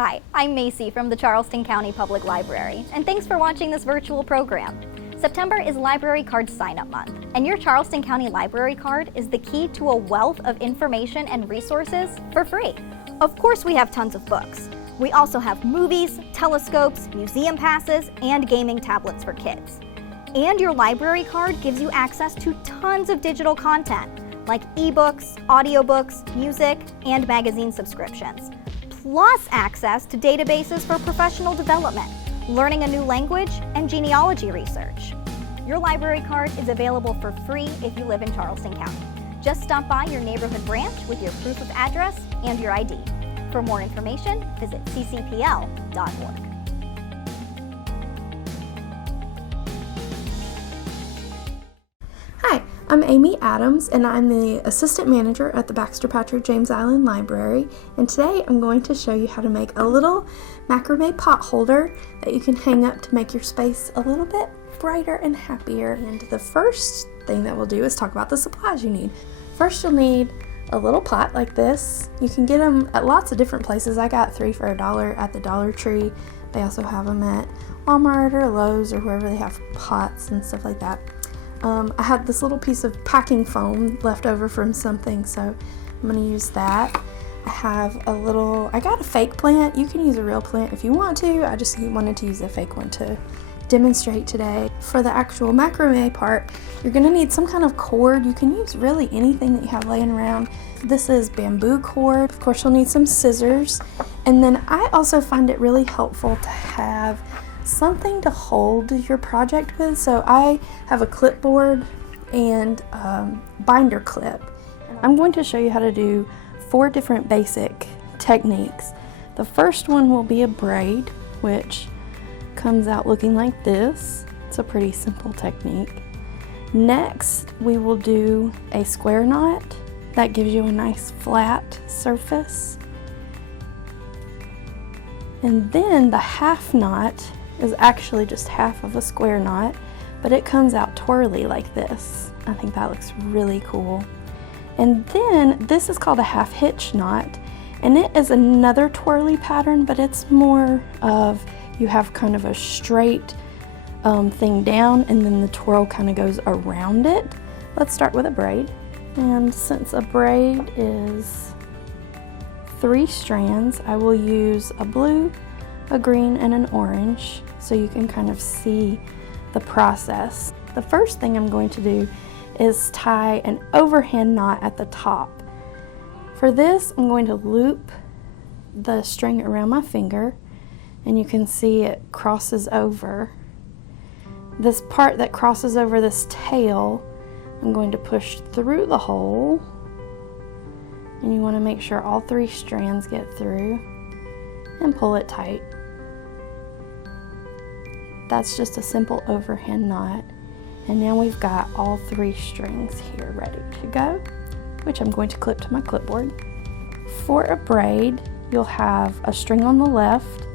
Hi, I'm Macy from the Charleston County Public Library, and thanks for watching this virtual program. September is Library Card Sign-Up Month, and your Charleston County Library card is the key to a wealth of information and resources for free. Of course, we have tons of books. We also have movies, telescopes, museum passes, and gaming tablets for kids. And your library card gives you access to tons of digital content, like ebooks, audiobooks, music, and magazine subscriptions, plus access to databases for professional development, learning a new language, and genealogy research. Your library card is available for free if you live in Charleston County. Just stop by your neighborhood branch with your proof of address and your ID. For more information, visit ccpl.org. Hi, I'm Amy Adams, and I'm the Assistant Manager at the Baxter-Patrick James Island Library, and today I'm going to show you how to make a little macrame pot holder that you can hang up to make your space a little bit brighter and happier. And the first thing that we'll do is talk about the supplies you need. First, you'll need a little pot like this. You can get them at lots of different places. I got 3 for $1 at the Dollar Tree. They also have them at Walmart or Lowe's or wherever they have pots and stuff like that. I had this little piece of packing foam left over from something, so I'm going to use that. I got a fake plant. You can use a real plant if you want to. I just wanted to use a fake one to demonstrate today. For the actual macrame part, you're going to need some kind of cord. You can use really anything that you have laying around. This is bamboo cord. Of course, you'll need some scissors. And then I also find it really helpful to have something to hold your project with. So I have a clipboard and binder clip. I'm going to show you how to do 4 different basic techniques. The first one will be a braid, which comes out looking like this. It's a pretty simple technique. Next, we will do a square knot. That gives you a nice flat surface. And then the half knot is actually just half of a square knot, but it comes out twirly like this. I think that looks really cool. And then this is called a half hitch knot, and it is another twirly pattern, but it's more of you have kind of a straight thing down, and then the twirl kind of goes around it. Let's start with a braid. And since a braid is 3 strands, I will use a blue, a green, and an orange, so you can kind of see the process. The first thing I'm going to do is tie an overhand knot at the top. For this, I'm going to loop the string around my finger, and you can see it crosses over. This part that crosses over this tail, I'm going to push through the hole, and you want to make sure all 3 strands get through and pull it tight. That's just a simple overhand knot, and now we've got all 3 strings here ready to go, which I'm going to clip to my clipboard. For a braid, you'll have a string on the left,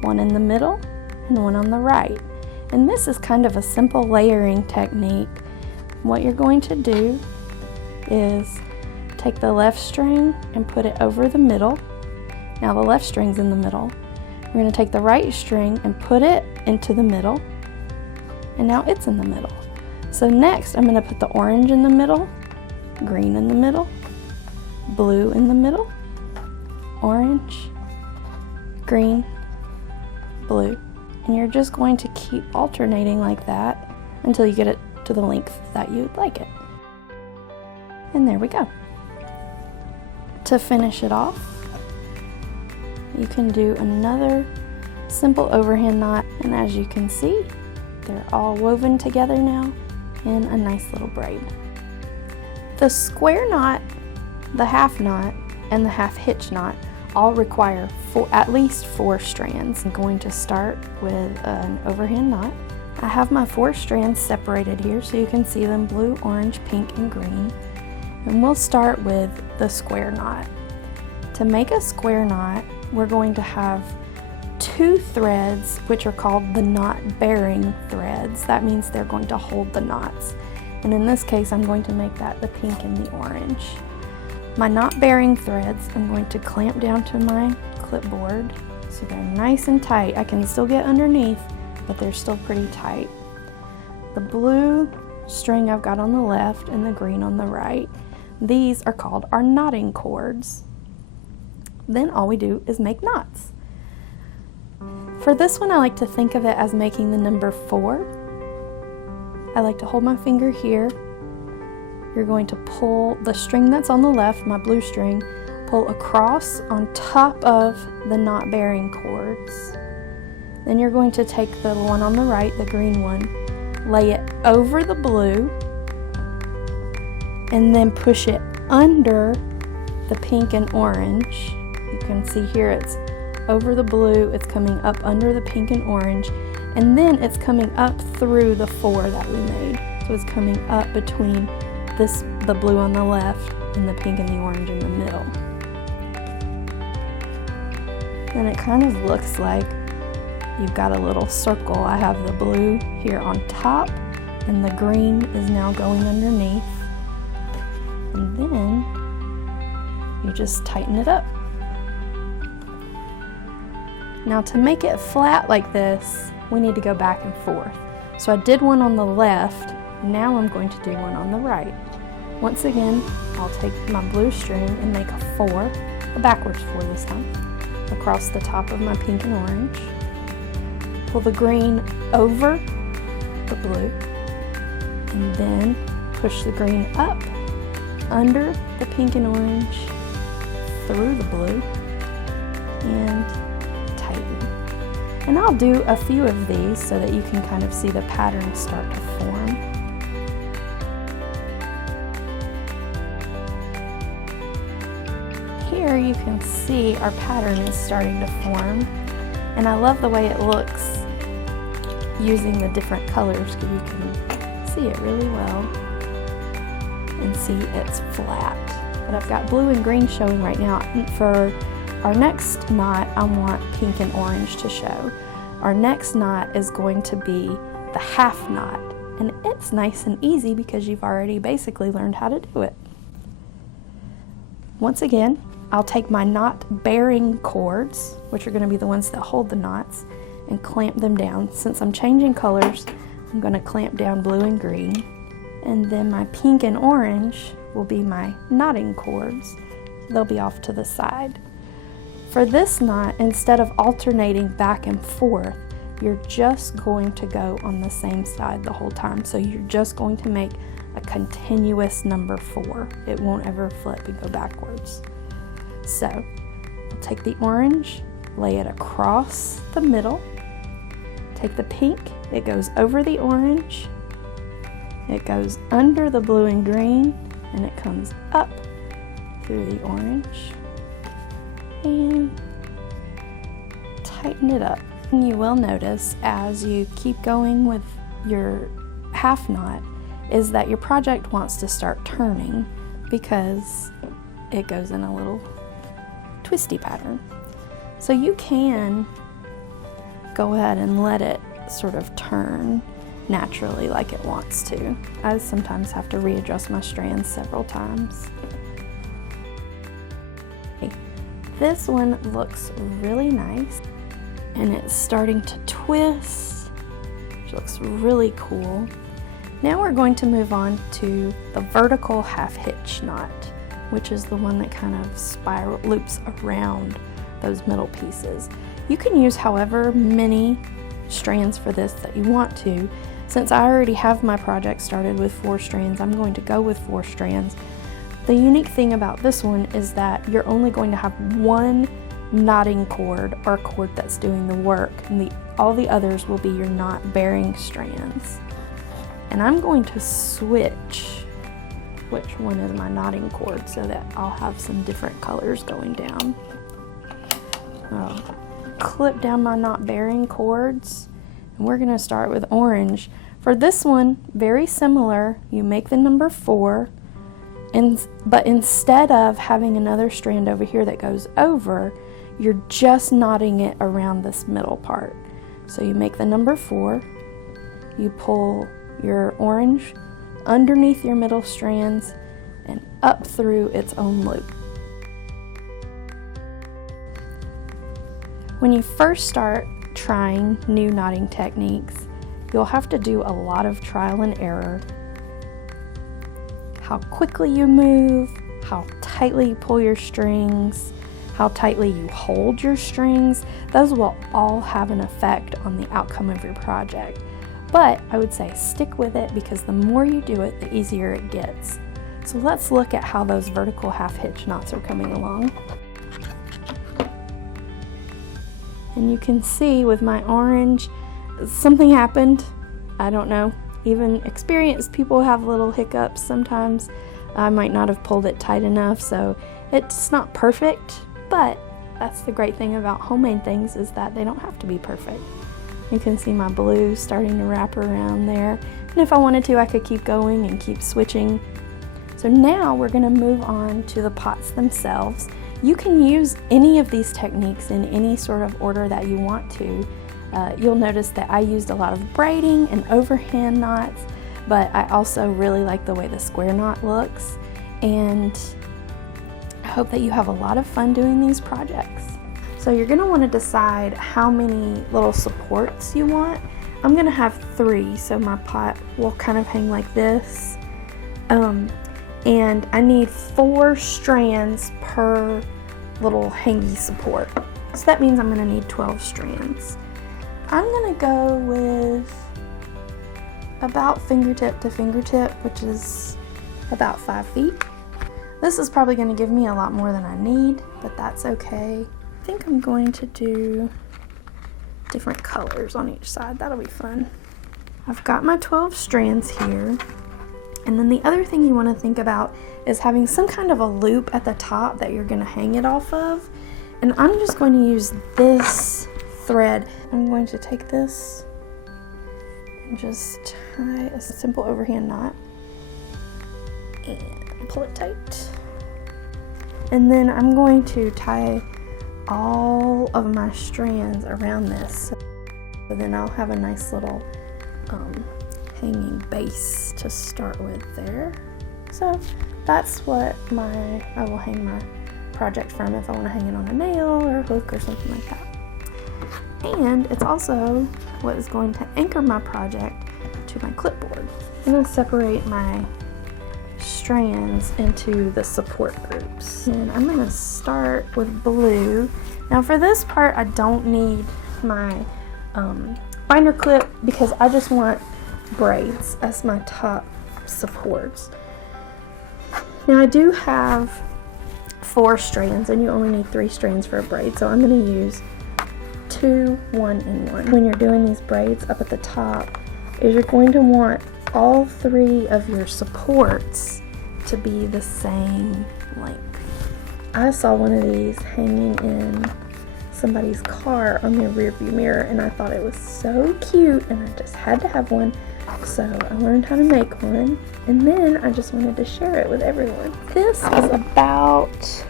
one in the middle, and one on the right. And this is kind of a simple layering technique. What you're going to do is take the left string and put it over the middle. Now the left string's in the middle. We're going to take the right string and put it into the middle, and now it's in the middle. So next I'm going to put the orange in the middle, green in the middle, blue in the middle, orange, green, blue, and you're just going to keep alternating like that until you get it to the length that you'd like it. And there we go. To finish it off, you can do another simple overhand knot, and as you can see, they're all woven together now in a nice little braid. The square knot, the half knot, and the half hitch knot all require at least 4 strands. I'm going to start with an overhand knot. I have my 4 strands separated here so you can see them: blue, orange, pink, and green. And we'll start with the square knot. To make a square knot, we're going to have 2 threads, which are called the knot bearing threads. That means they're going to hold the knots. And in this case, I'm going to make that the pink and the orange. My knot bearing threads, I'm going to clamp down to my clipboard So they're nice and tight. I can still get underneath, but they're still pretty tight. The blue string I've got on the left and the green on the right. These are called our knotting cords. Then all we do is make knots. For this one, I like to think of it as making the number 4. I like to hold my finger here. You're going to pull the string that's on the left, my blue string, pull across on top of the knot bearing cords. Then you're going to take the one on the right, the green one, lay it over the blue, and then push it under the pink and orange. You can see here it's over the blue, it's coming up under the pink and orange, and then it's coming up through the 4 that we made. So it's coming up between the blue on the left and the pink and the orange in the middle. Then it kind of looks like you've got a little circle. I have the blue here on top and the green is now going underneath. And then you just tighten it up. Now to make it flat like this, we need to go back and forth. So I did one on the left, now I'm going to do one on the right. Once again, I'll take my blue string and make a 4, a backwards 4 this time, across the top of my pink and orange. Pull the green over the blue, and then push the green up under the pink and orange, through the blue, and tighten. And I'll do a few of these so that you can kind of see the pattern start to form. Here you can see our pattern is starting to form, and I love the way it looks using the different colors because you can see it really well and see it's flat. But I've got blue and green showing right now. For our next knot, I want pink and orange to show. Our next knot is going to be the half knot, and it's nice and easy because you've already basically learned how to do it. Once again, I'll take my knot bearing cords, which are going to be the ones that hold the knots, and clamp them down. Since I'm changing colors, I'm going to clamp down blue and green, and then my pink and orange will be my knotting cords. They'll be off to the side. For this knot, instead of alternating back and forth, you're just going to go on the same side the whole time. So you're just going to make a continuous number 4. It won't ever flip and go backwards. So I'll take the orange, lay it across the middle, take the pink, it goes over the orange, it goes under the blue and green, and it comes up through the orange, and tighten it up. And you will notice as you keep going with your half knot is that your project wants to start turning because it goes in a little twisty pattern. So you can go ahead and let it sort of turn naturally like it wants to. I sometimes have to readjust my strands several times. This one looks really nice and it's starting to twist, which looks really cool. Now we're going to move on to the vertical half hitch knot, which is the one that kind of loops around those middle pieces. You can use however many strands for this that you want to. Since I already have my project started with 4 strands, I'm going to go with 4 strands. The unique thing about this one is that you're only going to have one knotting cord or cord that's doing the work, and all the others will be your knot bearing strands. And I'm going to switch which one is my knotting cord so that I'll have some different colors going down. I'll clip down my knot bearing cords, and we're going to start with orange. For this one, very similar, you make the number 4, but instead of having another strand over here that goes over, you're just knotting it around this middle part. So you make the number 4, you pull your orange underneath your middle strands and up through its own loop. When you first start trying new knotting techniques, you'll have to do a lot of trial and error. How quickly you move, how tightly you pull your strings, how tightly you hold your strings, those will all have an effect on the outcome of your project. But I would say stick with it, because the more you do it, the easier it gets. So let's look at how those vertical half hitch knots are coming along. And you can see with my orange, something happened. I don't know. Even experienced people have little hiccups sometimes. I might not have pulled it tight enough, so it's not perfect, but that's the great thing about homemade things, is that they don't have to be perfect. You can see my blue starting to wrap around there. And if I wanted to, I could keep going and keep switching. So now we're going to move on to the pots themselves. You can use any of these techniques in any sort of order that you want to. You'll notice that I used a lot of braiding and overhand knots, but I also really like the way the square knot looks. And I hope that you have a lot of fun doing these projects. So you're going to want to decide how many little supports you want. I'm going to have 3, so my pot will kind of hang like this. And I need 4 strands per little hangy support. So that means I'm going to need 12 strands. I'm going to go with about fingertip to fingertip, which is about 5 feet. This is probably going to give me a lot more than I need, but that's okay. I think I'm going to do different colors on each side. That'll be fun. I've got my 12 strands here. And then the other thing you want to think about is having some kind of a loop at the top that you're going to hang it off of. And I'm just going to use this thread. I'm going to take this and just tie a simple overhand knot and pull it tight. And then I'm going to tie all of my strands around this. So then I'll have a nice little hanging base to start with there. So that's what I will hang my project from if I want to hang it on a nail or a hook or something like that. And it's also what is going to anchor my project to my clipboard. I'm going to separate my strands into the support groups. And I'm going to start with blue. Now for this part, I don't need my binder clip, because I just want braids as my top supports. Now I do have 4 strands, and you only need 3 strands for a braid, so I'm going to use 2, 1, and 1. When you're doing these braids up at the top, is you're going to want all 3 of your supports to be the same length. I saw one of these hanging in somebody's car on their rearview mirror, and I thought it was so cute, and I just had to have one. So I learned how to make one, and then I just wanted to share it with everyone. This is about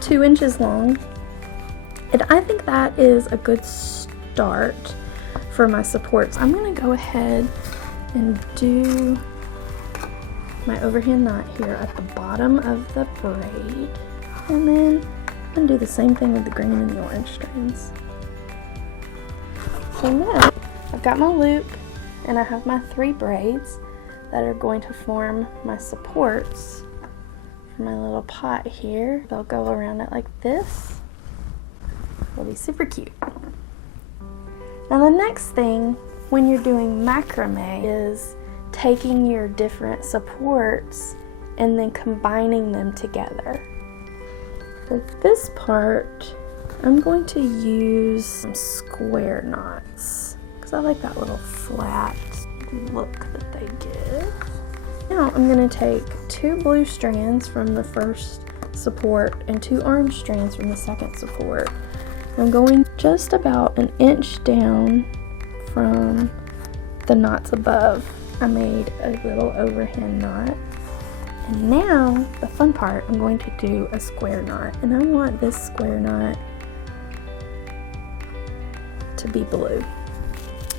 2 inches long, and I think that is a good start for my supports. I'm going to go ahead and do my overhand knot here at the bottom of the braid, and then I'm going to do the same thing with the green and the orange strands. So now I've got my loop, and I have my 3 braids that are going to form my supports for my little pot here. They'll go around it like this. It'll be super cute. Now the next thing when you're doing macrame is taking your different supports and then combining them together. For this part, I'm going to use some square knots, because I like that little flat look that they give. Now I'm going to take 2 blue strands from the first support and 2 orange strands from the second support. I'm going just about 1 inch down from the knots above. I made a little overhand knot. And now, the fun part, I'm going to do a square knot. And I want this square knot to be blue.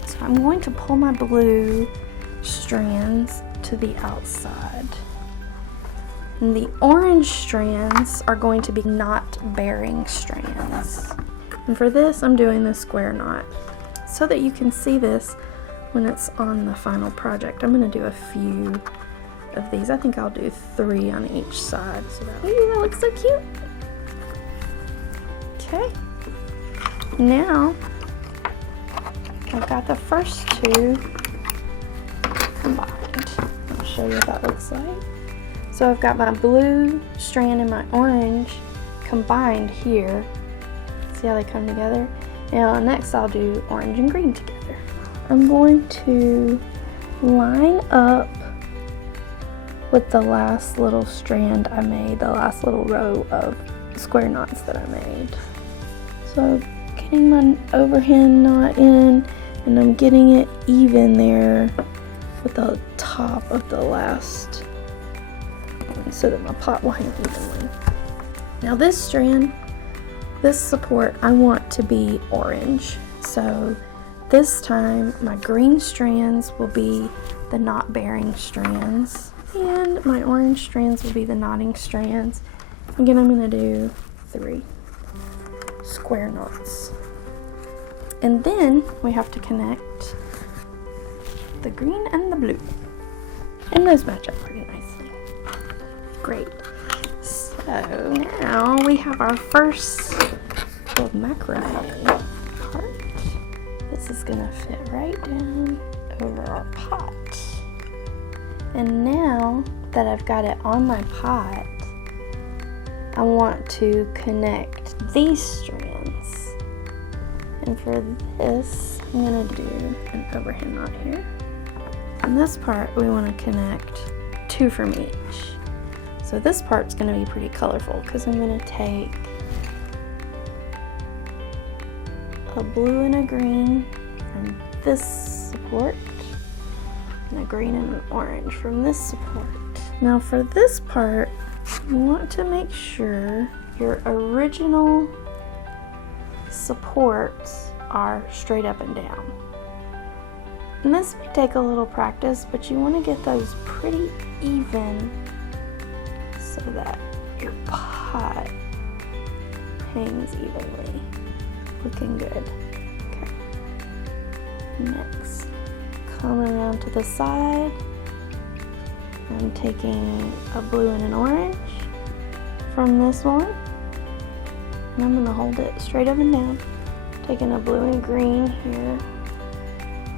So I'm going to pull my blue strands to the outside. And the orange strands are going to be knot bearing strands. And for this, I'm doing the square knot so that you can see this when it's on the final project. I'm going to do a few of these. I think I'll do 3 on each side. So that looks so cute. Okay. Now, I've got the first 2 combined. I'll show you what that looks like. So I've got my blue strand and my orange combined here. See how they come together? Now next I'll do orange and green together. I'm going to line up with the last little strand I made, the last little row of square knots that I made. So getting my overhand knot in, and I'm getting it even there with the top of the last one so that my pot will hang evenly. Now this strand, this support, I want to be orange. So this time my green strands will be the knot bearing strands and my orange strands will be the knotting strands. Again, I'm going to do 3 square knots. And then we have to connect the green and the blue. And those match up pretty nicely. Great. So now we have our first little macrame part. This is gonna fit right down over our pot. And now that I've got it on my pot, I want to connect these strands. And for this, I'm gonna do an overhand knot here. On this part, we want to connect 2 from each. So this part's going to be pretty colorful because I'm going to take a blue and a green from this support and a green and an orange from this support. Now for this part, you want to make sure your original supports are straight up and down. And this may take a little practice, but you want to get those pretty even so that your pot hangs evenly. Looking good. Okay. Next, come around to the side. I'm taking a blue and an orange from this one. And I'm going to hold it straight up and down. Taking a blue and green here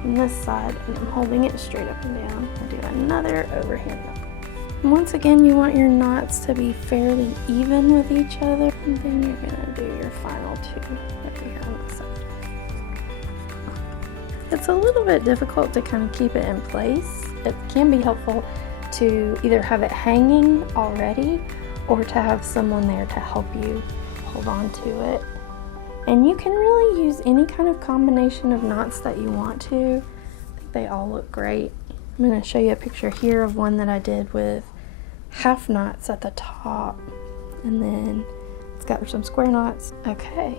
on this side, and I'm holding it straight up and down. I'll do another overhand knot. And once again, you want your knots to be fairly even with each other, and then you're gonna do your final 2 over here on the side. It's a little bit difficult to kind of keep it in place. It can be helpful to either have it hanging already or to have someone there to help you hold on to it. And you can really use any kind of combination of knots that you want to. I think they all look great. I'm going to show you a picture here of one that I did with half knots at the top. And then it's got some square knots. Okay.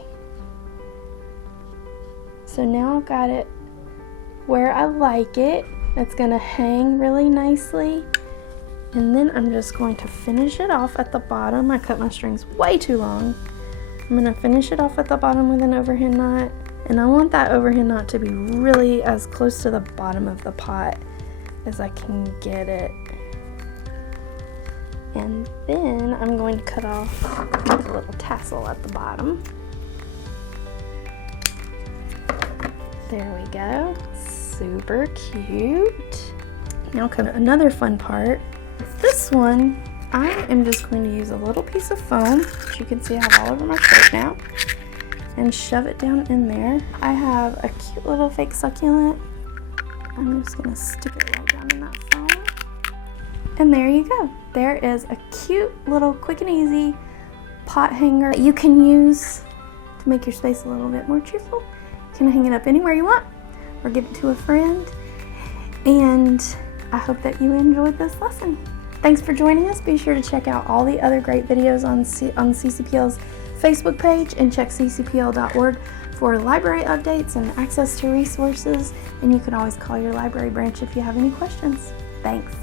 So now I've got it where I like it. It's going to hang really nicely. And then I'm just going to finish it off at the bottom. I cut my strings way too long. I'm going to finish it off at the bottom with an overhand knot, and I want that overhand knot to be really as close to the bottom of the pot as I can get it. And then I'm going to cut off a little tassel at the bottom. There we go. Super cute. Now another fun part. This one, I am just going to use a little piece of foam, which you can see I have all over my shirt now, and shove it down in there. I have a cute little fake succulent. I'm just going to stick it right down in that foam. And there you go. There is a cute little quick and easy pot hanger that you can use to make your space a little bit more cheerful. You can hang it up anywhere you want or give it to a friend. And I hope that you enjoyed this lesson. Thanks for joining us. Be sure to check out all the other great videos on CCPL's Facebook page and check ccpl.org for library updates and access to resources. And you can always call your library branch if you have any questions. Thanks.